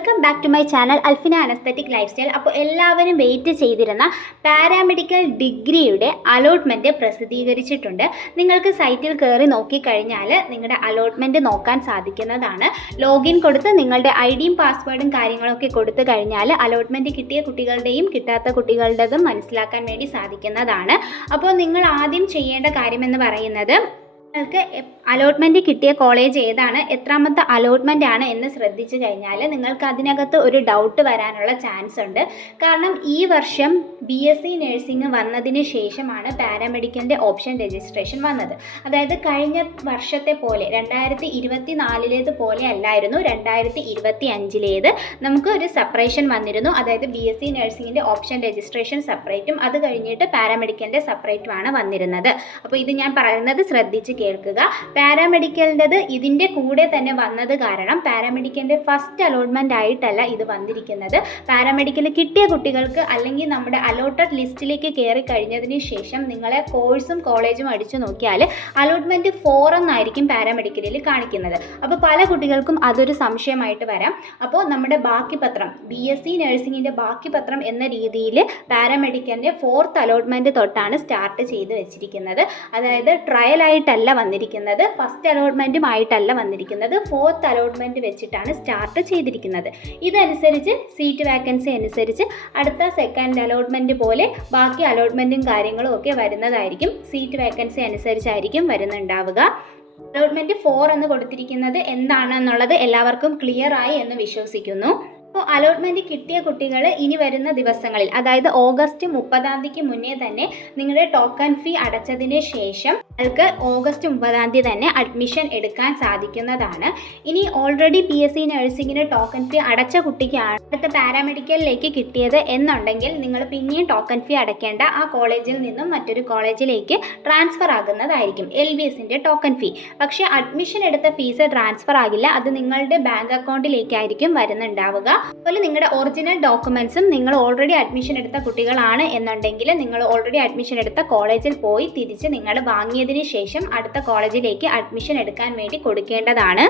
Welcome back to my channel Alfina an aesthetic lifestyle. അപ്പോൾ എല്ലാവരും wait ചെയ്തിരുന്ന പാരാമെഡിക്കൽ ഡിഗ്രിയുടെ അലോട്ട്മെൻറ്റ് പ്രസിദ്ധീകരിച്ചിട്ടുണ്ട്. നിങ്ങൾക്ക് സൈറ്റിൽ കയറി നോക്കിക്കഴിഞ്ഞാൽ നിങ്ങളുടെ അലോട്ട്മെൻറ്റ് നോക്കാൻ സാധിക്കുന്നതാണ്. ലോഗിൻ കൊടുത്ത് നിങ്ങളുടെ ഐഡിയും പാസ്വേഡും കാര്യങ്ങളൊക്കെ കൊടുത്തു കഴിഞ്ഞാൽ അലോട്ട്മെൻറ്റ് കിട്ടിയ കുട്ടികളുടെയും കിട്ടാത്ത കുട്ടികളുടേതും മനസ്സിലാക്കാൻ വേണ്ടി സാധിക്കുന്നതാണ്. അപ്പോൾ നിങ്ങൾ ആദ്യം ചെയ്യേണ്ട കാര്യമെന്ന് പറയുന്നത് നിങ്ങൾക്ക് അലോട്ട്മെൻറ്റ് കിട്ടിയ കോളേജ് ഏതാണ്, എത്രാമത്തെ അലോട്ട്മെൻ്റ് ആണ് എന്ന് ശ്രദ്ധിച്ചു കഴിഞ്ഞാൽ നിങ്ങൾക്ക് അതിനകത്ത് ഒരു ഡൗട്ട് വരാനുള്ള ചാൻസ് ഉണ്ട്. കാരണം ഈ വർഷം BSc നഴ്സിംഗ് വന്നതിന് ശേഷമാണ് പാരാമെഡിക്കലിൻ്റെ ഓപ്ഷൻ രജിസ്ട്രേഷൻ വന്നത്. അതായത് കഴിഞ്ഞ വർഷത്തെ പോലെ 2024 പോലെ അല്ലായിരുന്നു, 2025 നമുക്ക് ഒരു സെപ്പറേഷൻ വന്നിരുന്നു. അതായത് BSc നഴ്സിംഗിൻ്റെ ഓപ്ഷൻ രജിസ്ട്രേഷൻ സെപ്പറേറ്റും അത് കഴിഞ്ഞിട്ട് പാരാമെഡിക്കലിൻ്റെ സെപ്പറേറ്റുമാണ് വന്നിരുന്നത്. അപ്പോൾ ഇത് ഞാൻ പറയുന്നത് ശ്രദ്ധിച്ച് കേൾക്കുക. പാരാമെഡിക്കലിൻ്റെത് ഇതിൻ്റെ കൂടെ തന്നെ വന്നത് കാരണം പാരാമെഡിക്കലിൻ്റെ ഫസ്റ്റ് അലോട്ട്മെൻ്റ് ആയിട്ടല്ല ഇത് വന്നിരിക്കുന്നത്. പാരാമെഡിക്കൽ കിട്ടിയ കുട്ടികൾക്ക് അല്ലെങ്കിൽ നമ്മുടെ അലോട്ടഡ് ലിസ്റ്റിലേക്ക് കയറി കഴിഞ്ഞതിന് ശേഷം നിങ്ങളെ കോഴ്സും കോളേജും അടിച്ചു നോക്കിയാൽ അലോട്ട്മെൻറ്റ് 4 എന്നായിരിക്കും പാരാമെഡിക്കലിൽ കാണിക്കുന്നത്. അപ്പോൾ പല കുട്ടികൾക്കും അതൊരു സംശയമായിട്ട് വരാം. അപ്പോൾ നമ്മുടെ ബാക്കി പത്രം BSc നഴ്സിംഗിൻ്റെ ബാക്കി പത്രം എന്ന രീതിയിൽ പാരാമെഡിക്കലിൻ്റെ 4th അലോട്ട്മെൻറ്റ് തൊട്ടാണ് സ്റ്റാർട്ട് ചെയ്ത് വെച്ചിരിക്കുന്നത്. അതായത് ട്രയലായിട്ടല്ല വന്നിരിക്കുന്നത്, ഫസ്റ്റ് അലോട്ട്മെൻറ്റുമായിട്ടല്ല വന്നിരിക്കുന്നത്, 4th അലോട്ട്മെൻറ്റ് വെച്ചിട്ടാണ് സ്റ്റാർട്ട് ചെയ്തിരിക്കുന്നത്. ഇതനുസരിച്ച് സീറ്റ് വാക്കൻസി അനുസരിച്ച് അടുത്ത സെക്കൻഡ് അലോട്ട്മെൻറ്റ് പോലെ ബാക്കി അലോട്ട്മെൻറ്റും കാര്യങ്ങളും ഒക്കെ വരുന്നതായിരിക്കും. സീറ്റ് വാക്കൻസി അനുസരിച്ചായിരിക്കും വരുന്നുണ്ടാവുക. അലോട്ട്മെൻറ്റ് 4 എന്ന് കൊടുത്തിരിക്കുന്നത് എന്താണെന്നുള്ളത് എല്ലാവർക്കും ക്ലിയർ ആയി എന്ന് വിശ്വസിക്കുന്നു. അപ്പോൾ അലോട്ട്മെൻറ്റ് കിട്ടിയ കുട്ടികൾ ഇനി വരുന്ന ദിവസങ്ങളിൽ, അതായത് ഓഗസ്റ്റ് 30 മുന്നേ തന്നെ നിങ്ങളുടെ ടോക്കൺ ഫീ അടച്ചതിന് ശേഷം നിങ്ങൾക്ക് ഓഗസ്റ്റ് 30 തന്നെ അഡ്മിഷൻ എടുക്കാൻ സാധിക്കുന്നതാണ്. ഇനി ഓൾറെഡി PSc നഴ്സിംഗിന് ടോക്കൺ ഫീ അടച്ച കുട്ടിക്കാണ് അടുത്ത പാരാമെഡിക്കലിലേക്ക് കിട്ടിയത് എന്നുണ്ടെങ്കിൽ നിങ്ങൾ പിന്നെയും ടോക്കൺ ഫീ അടയ്ക്കേണ്ട. ആ കോളേജിൽ നിന്നും മറ്റൊരു കോളേജിലേക്ക് ട്രാൻസ്ഫർ ആകുന്നതായിരിക്കും LBSൻ്റെ ടോക്കൺ ഫീ. പക്ഷേ അഡ്മിഷൻ എടുത്ത ഫീസ് ട്രാൻസ്ഫർ ആകില്ല, അത് നിങ്ങളുടെ ബാങ്ക് അക്കൗണ്ടിലേക്കായിരിക്കും വരുന്നുണ്ടാവുക. അതുപോലെ നിങ്ങളുടെ ഒറിജിനൽ ഡോക്യുമെൻറ്റ്സും നിങ്ങൾ ഓൾറെഡി അഡ്മിഷൻ എടുത്ത കുട്ടികളാണ് എന്നുണ്ടെങ്കിൽ നിങ്ങൾ ഓൾറെഡി അഡ്മിഷൻ എടുത്ത കോളേജിൽ പോയി തിരിച്ച് നിങ്ങൾ വാങ്ങിയതിന് ശേഷം അടുത്ത കോളേജിലേക്ക് അഡ്മിഷൻ എടുക്കാൻ വേണ്ടി കൊടുക്കേണ്ടതാണ്.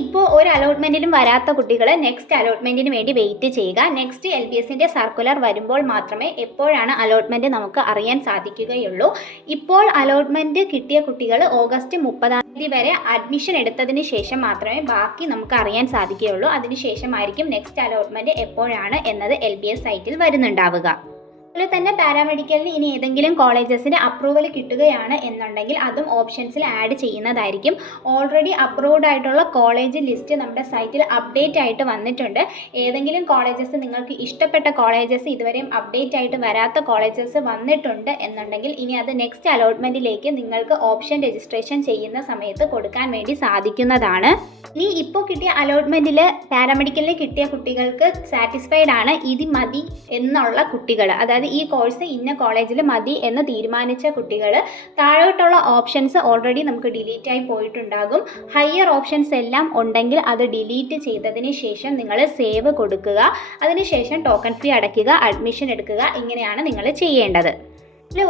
ഇപ്പോൾ ഒരു അലോട്ട്മെൻറ്റിനും വരാത്ത കുട്ടികൾ നെക്സ്റ്റ് അലോട്ട്മെൻറ്റിന് വേണ്ടി വെയിറ്റ് ചെയ്യുക. നെക്സ്റ്റ് LBSൻ്റെ സർക്കുലർ വരുമ്പോൾ മാത്രമേ എപ്പോഴാണ് അലോട്ട്മെൻറ്റ് നമുക്ക് അറിയാൻ സാധിക്കുകയുള്ളൂ. ഇപ്പോൾ അലോട്ട്മെൻറ്റ് കിട്ടിയ കുട്ടികൾ ഓഗസ്റ്റ് 30 വരെ അഡ്മിഷൻ എടുത്തതിന് ശേഷം മാത്രമേ ബാക്കി നമുക്ക് അറിയാൻ സാധിക്കുകയുള്ളൂ. അതിനുശേഷമായിരിക്കും നെക്സ്റ്റ് അലോട്ട്മെൻറ്റ് എപ്പോഴാണ് എന്നത് LBS സൈറ്റിൽ വരുന്നുണ്ടാവുക. അതുപോലെ തന്നെ പാരാമെഡിക്കലിന് ഇനി ഏതെങ്കിലും കോളേജസിന് അപ്രൂവൽ കിട്ടുകയാണ് എന്നുണ്ടെങ്കിൽ അതും ഓപ്ഷൻസിൽ ആഡ് ചെയ്യുന്നതായിരിക്കും. ഓൾറെഡി അപ്രൂവ്ഡ് ആയിട്ടുള്ള കോളേജ് ലിസ്റ്റ് നമ്മുടെ സൈറ്റിൽ അപ്ഡേറ്റ് ആയിട്ട് വന്നിട്ടുണ്ട്. ഏതെങ്കിലും കോളേജസ് നിങ്ങൾക്ക് ഇഷ്ടപ്പെട്ട കോളേജസ് ഇതുവരെയും അപ്ഡേറ്റ് ആയിട്ട് വരാത്ത കോളേജസ് വന്നിട്ടുണ്ട് എന്നുണ്ടെങ്കിൽ ഇനി അത് നെക്സ്റ്റ് അലോട്ട്മെൻറ്റിലേക്ക് നിങ്ങൾക്ക് ഓപ്ഷൻ രജിസ്ട്രേഷൻ ചെയ്യുന്ന സമയത്ത് കൊടുക്കാൻ വേണ്ടി സാധിക്കുന്നതാണ്. ഇനി ഇപ്പോൾ കിട്ടിയ അലോട്ട്മെൻറ്റിൽ പാരാമെഡിക്കലിൽ കിട്ടിയ കുട്ടികൾക്ക് സാറ്റിസ്ഫൈഡ് ആണ്, ഇത് മതി എന്നുള്ള കുട്ടികൾ, അതായത് ഈ കോഴ്സ് ഇന്ന കോളേജിൽ മതി എന്ന് തീരുമാനിച്ച കുട്ടികൾ, താഴോട്ടുള്ള ഓപ്ഷൻസ് ഓൾറെഡി നമുക്ക് ഡിലീറ്റ് ആയി പോയിട്ടുണ്ടാകും. ഹയർ ഓപ്ഷൻസ് എല്ലാം ഉണ്ടെങ്കിൽ അത് ഡിലീറ്റ് ചെയ്തതിന് ശേഷം നിങ്ങൾ സേവ് കൊടുക്കുക. അതിനുശേഷം ടോക്കൺ ഫീ അടയ്ക്കുക, അഡ്മിഷൻ എടുക്കുക. ഇങ്ങനെയാണ് നിങ്ങൾ ചെയ്യേണ്ടത്.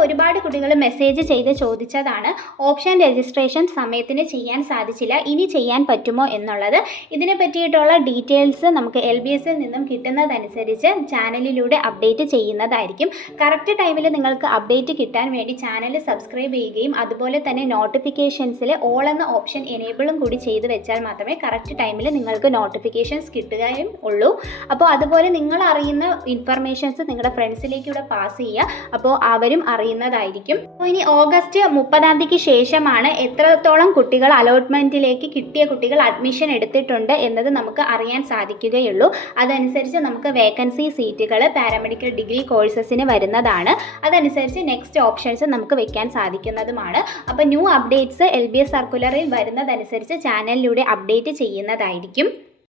ഒരുപാട് കുട്ടികൾ മെസ്സേജ് ചെയ്ത് ചോദിച്ചതാണ് ഓപ്ഷൻ രജിസ്ട്രേഷൻ സമയത്തിന് ചെയ്യാൻ സാധിച്ചില്ല, ഇനി ചെയ്യാൻ പറ്റുമോ എന്നുള്ളത്. ഇതിനെ പറ്റിയിട്ടുള്ള ഡീറ്റെയിൽസ് നമുക്ക് LBSൽ നിന്നും കിട്ടുന്നതനുസരിച്ച് ചാനലിലൂടെ അപ്ഡേറ്റ് ചെയ്യുന്നതായിരിക്കും. കറക്റ്റ് ടൈമിൽ നിങ്ങൾക്ക് അപ്ഡേറ്റ് കിട്ടാൻ വേണ്ടി ചാനൽ സബ്സ്ക്രൈബ് ചെയ്യുകയും അതുപോലെ തന്നെ നോട്ടിഫിക്കേഷൻസിൽ ഓൾ എന്ന ഓപ്ഷൻ എനേബിളും കൂടി ചെയ്ത് വെച്ചാൽ മാത്രമേ കറക്റ്റ് ടൈമിൽ നിങ്ങൾക്ക് നോട്ടിഫിക്കേഷൻസ് കിട്ടുകയും ഉള്ളൂ. അപ്പോൾ അതുപോലെ നിങ്ങൾ അറിയുന്ന ഇൻഫർമേഷൻസ് നിങ്ങളുടെ ഫ്രണ്ട്സിലേക്കൂടെ പാസ് ചെയ്യുക, അപ്പോൾ അവരും അറിയുന്നതായിരിക്കും. ഇനി ഓഗസ്റ്റ് 30 ശേഷമാണ് എത്രത്തോളം കുട്ടികൾ അലോട്ട്മെൻറ്റിലേക്ക് കിട്ടിയ കുട്ടികൾ അഡ്മിഷൻ എടുത്തിട്ടുണ്ട് എന്നത് നമുക്ക് അറിയാൻ സാധിക്കുകയുള്ളൂ. അതനുസരിച്ച് നമുക്ക് വേക്കൻസി സീറ്റുകൾ പാരാമെഡിക്കൽ ഡിഗ്രി കോഴ്സസിന് വരുന്നതാണ്. അതനുസരിച്ച് നെക്സ്റ്റ് ഓപ്ഷൻസ് നമുക്ക് വെക്കാൻ സാധിക്കുന്നതുമാണ്. അപ്പോൾ ന്യൂ അപ്ഡേറ്റ്സ് LBS സർക്കുലറിൽ വരുന്നതനുസരിച്ച് ചാനലിലൂടെ അപ്ഡേറ്റ് ചെയ്യുന്നതായിരിക്കും.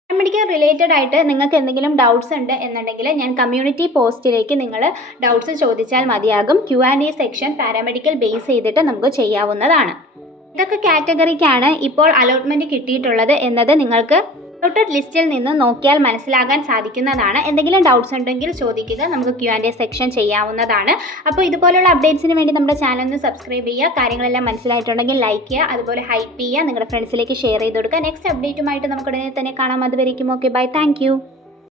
പാരാമെഡിക്കൽ റിലേറ്റഡ് ആയിട്ട് നിങ്ങൾക്ക് എന്തെങ്കിലും ഡൗട്ട്സ് ഉണ്ട് എന്നുണ്ടെങ്കിൽ ഞാൻ കമ്മ്യൂണിറ്റി പോസ്റ്റിലേക്ക് നിങ്ങൾ ഡൗട്ട്സ് ചോദിച്ചാൽ മതിയാകും. Q&A സെക്ഷൻ പാരാമെഡിക്കൽ ബേസ് ചെയ്തിട്ട് നമുക്ക് ചെയ്യാവുന്നതാണ്. ഇതൊക്കെ കാറ്റഗറിക്കാണ് ഇപ്പോൾ അലോട്ട്മെൻറ്റ് കിട്ടിയിട്ടുള്ളത് എന്നത് നിങ്ങൾക്ക് അലോട്ടഡ് ലിസ്റ്റിൽ നിന്ന് നോക്കിയാൽ മനസ്സിലാകാൻ സാധിക്കുന്നതാണ്. എന്തെങ്കിലും ഡൗട്ട്സ് ഉണ്ടെങ്കിൽ ചോദിക്കുക, നമുക്ക് Q&A സെക്ഷൻ ചെയ്യാവുന്നതാണ്. അപ്പോൾ ഇതുപോലുള്ള അപ്ഡേറ്റ്സിന് വേണ്ടി നമ്മുടെ ചാനൽ ഒന്ന് സബ്സ്ക്രൈബ് ചെയ്യുക. കാര്യങ്ങളെല്ലാം മനസ്സിലായിട്ടുണ്ടെങ്കിൽ ലൈക്ക് ചെയ്യുക, അതുപോലെ ഹൈപ്പ് ചെയ്യുക, നിങ്ങളുടെ ഫ്രണ്ട്സിലേക്ക് ഷെയർ ചെയ്ത് കൊടുക്കുക. നെക്സ്റ്റ് അപ്ഡേറ്റുമായിട്ട് നമുക്ക് ഉടനെ തന്നെ കാണാം. അതുവരേക്കും ഓക്കെ, ബൈ, താങ്ക് യു.